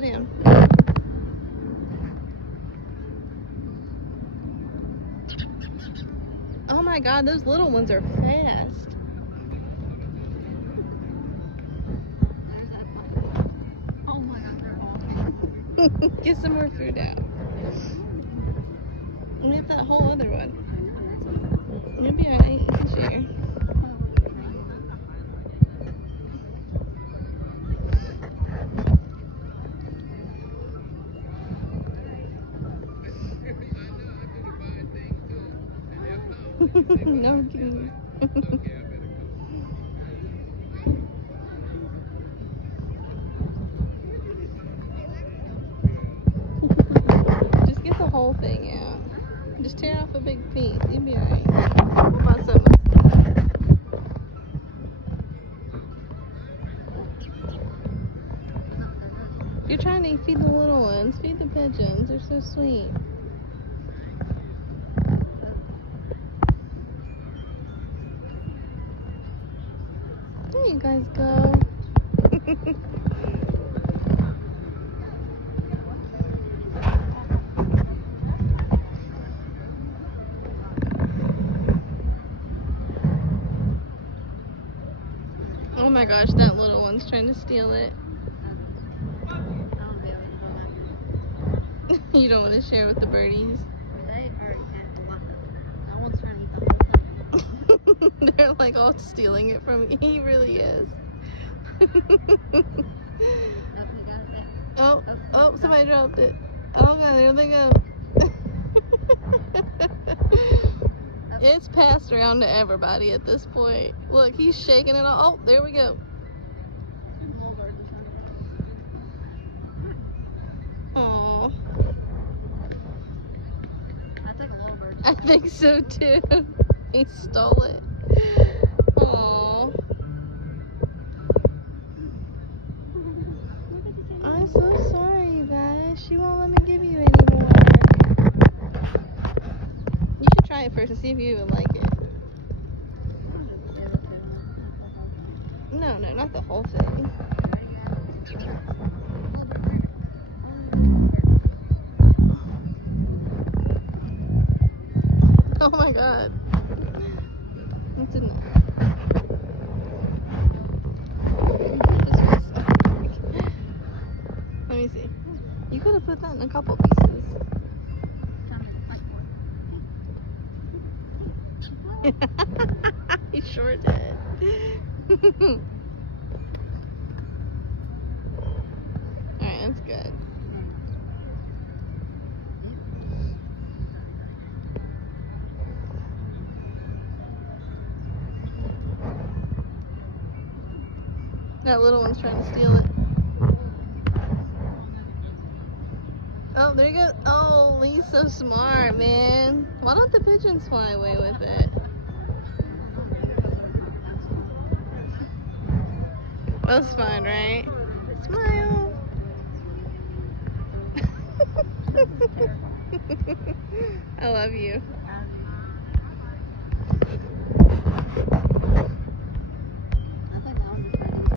slow down. Oh my God, those little ones are fast. Oh my God, they're awful. Get some more food out. We have that whole other one. You'll be alright, you can share. No, I'm kidding. Just get the whole thing out. Just tear off a big piece. You'll be alright. We'll buy some. You're trying to feed the little ones. Feed the pigeons. They're so sweet. There you guys go. Oh my gosh, that little one's trying to steal it. You don't want to share with the birdies. They already had a lot. That one's trying to eat the whole thing. They're like all stealing it from you. He really is. Oh, oh, somebody dropped it. Oh God, there they go. It's passed around to everybody at this point. Look, he's shaking it all. Oh, there we go. Aww. I think a little bird. I think so too. He stole it. Aww. I'm so sorry, you guys. She won't let me give you any more. You should try it first and see if you even like it. No, no, not the whole thing. Oh my God. What's in that? Let me see. You could have put that in a couple pieces. He sure did. Alright, that's good. That little one's trying to steal it. Oh, there you go. Oh, he's so smart, man. Why don't the pigeons fly away with it? That's fine, right? Smile. I love you.